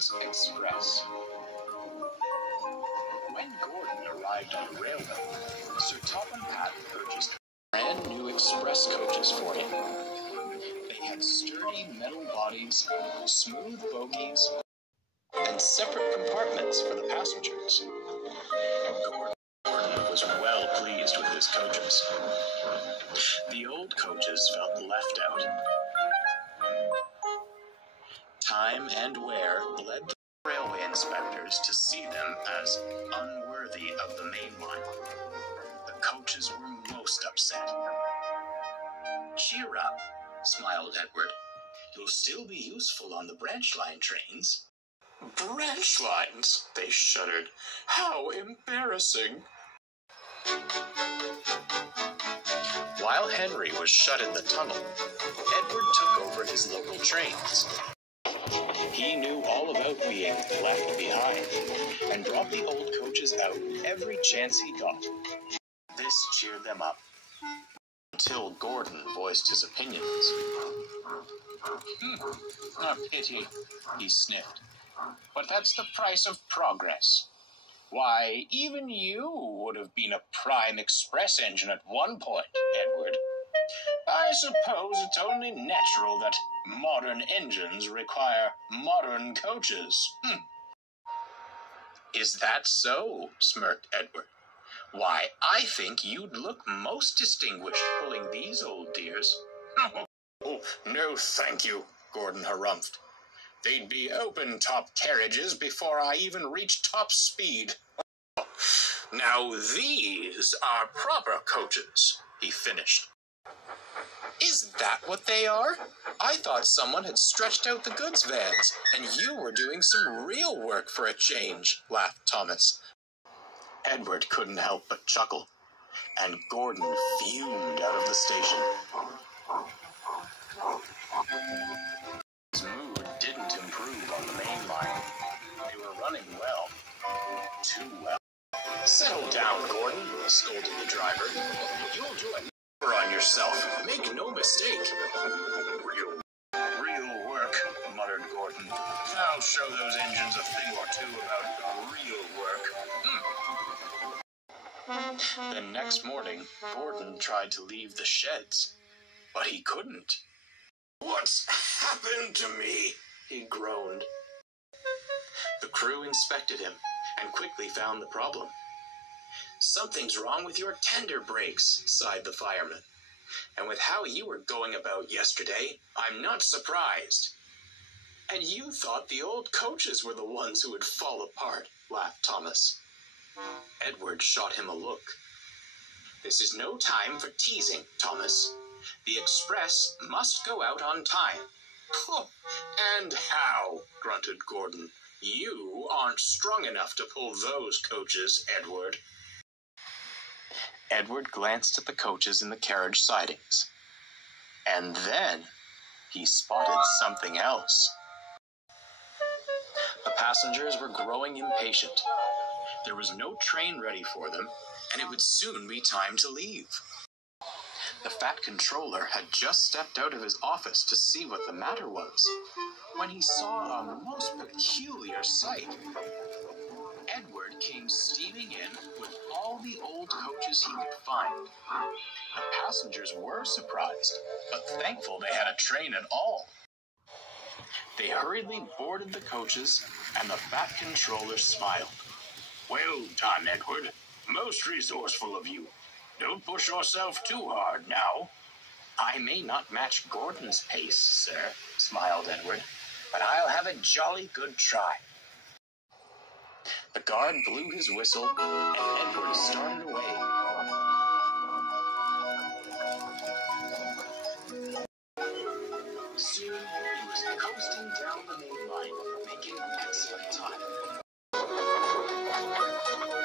Edward's Express. When Gordon arrived on the railway, Sir Topham Hatt purchased brand new express coaches for him. They had sturdy metal bodies, smooth bogies, and separate compartments for the passengers. Gordon was well pleased with his coaches. The old coaches felt left out. Time and wear led the railway inspectors to see them as unworthy of the main line. The coaches were most upset. "Cheer up," smiled Edward. "You'll still be useful on the branch line trains." "Branch lines?" they shuddered. "How embarrassing." While Henry was shut in the tunnel, Edward took over his local trains. He knew all about being left behind and brought the old coaches out every chance he got. This cheered them up, until Gordon voiced his opinions. "A pity," he sniffed. "But that's the price of progress. Why, even you would have been a prime express engine at one point, Edward. I suppose it's only natural that modern engines require modern coaches." "Is that so?" smirked Edward. "Why, I think you'd look most distinguished pulling these old dears." "Oh, no thank you," Gordon harumphed. "They'd be open-top carriages before I even reached top speed." "Now these are proper coaches," he finished. "Is that what they are? I thought someone had stretched out the goods vans, and you were doing some real work for a change," laughed Thomas. Edward couldn't help but chuckle, and Gordon fumed out of the station. His mood didn't improve on the main line. They were running well. Too well. "Settle down, Gordon," scolded the driver. "You'll do a number on yourself. Make no mistake." Real work," muttered Gordon. "I'll show those engines a thing or two about real work." The next morning, Gordon tried to leave the sheds, but he couldn't. "What's happened to me?" he groaned. The crew inspected him and quickly found the problem. "Something's wrong with your tender brakes," sighed the fireman. "And with how you were going about yesterday, I'm not surprised." "And you thought the old coaches were the ones who would fall apart," laughed Thomas. Edward shot him a look. "This is no time for teasing, Thomas. The express must go out on time." "And how?" grunted Gordon. "You aren't strong enough to pull those coaches, Edward." Edward glanced at the coaches in the carriage sidings. And then he spotted something else. The passengers were growing impatient. There was no train ready for them, and it would soon be time to leave. The fat controller had just stepped out of his office to see what the matter was, when he saw a most peculiar sight. Edward came steaming in with all the old coaches he could find. The passengers were surprised, but thankful they had a train at all. They hurriedly boarded the coaches, and the fat controller smiled. "Well done, Edward. Most resourceful of you. Don't push yourself too hard now." "I may not match Gordon's pace, sir," smiled Edward, "but I'll have a jolly good try." The guard blew his whistle, and Edward started away. Soon, he was coasting down the main line, making excellent time.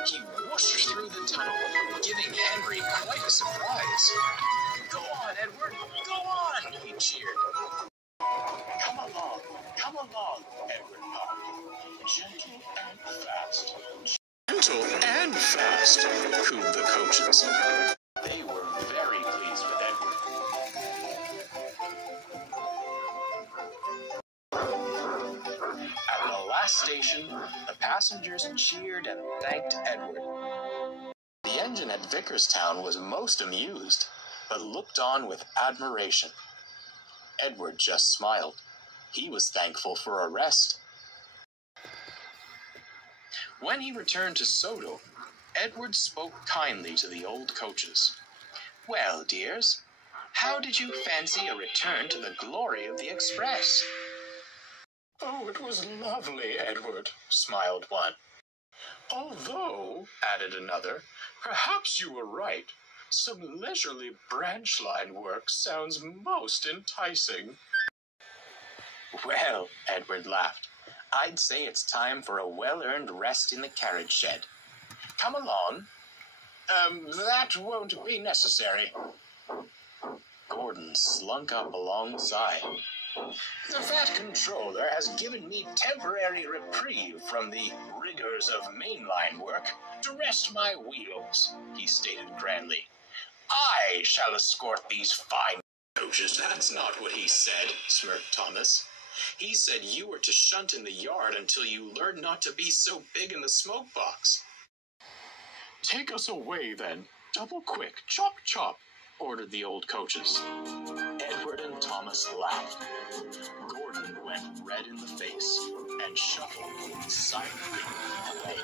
He whooshed through the tunnel, giving Henry quite a surprise. "Go on, Edward, go on!" he cheered. Come along, Edward puffed. "Gentle and fast." "Gentle and fast," cooed the coaches. They were very pleased with Edward. At the last gas station, the passengers cheered and thanked Edward. The engine at Vickerstown was most amused, but looked on with admiration. Edward just smiled. He was thankful for a rest. When he returned to Soto, Edward spoke kindly to the old coaches. "Well, dears, how did you fancy a return to the glory of the express?" "Oh, it was lovely, Edward," smiled one. "Although," added another, "perhaps you were right. Some leisurely branch line work sounds most enticing." "Well," Edward laughed, "I'd say it's time for a well-earned rest in the carriage shed. Come along." That won't be necessary." Gordon slunk up alongside. "The Fat Controller has given me temporary reprieve from the rigors of mainline work to rest my wheels," he stated grandly. "I shall escort these fine coaches." "That's not what he said," smirked Thomas. "He said you were to shunt in the yard until you learned not to be so big in the smoke box." "Take us away, then. Double quick, chop, chop," ordered the old coaches. Edward and Thomas laughed. Gordon went red in the face and shuffled silently away.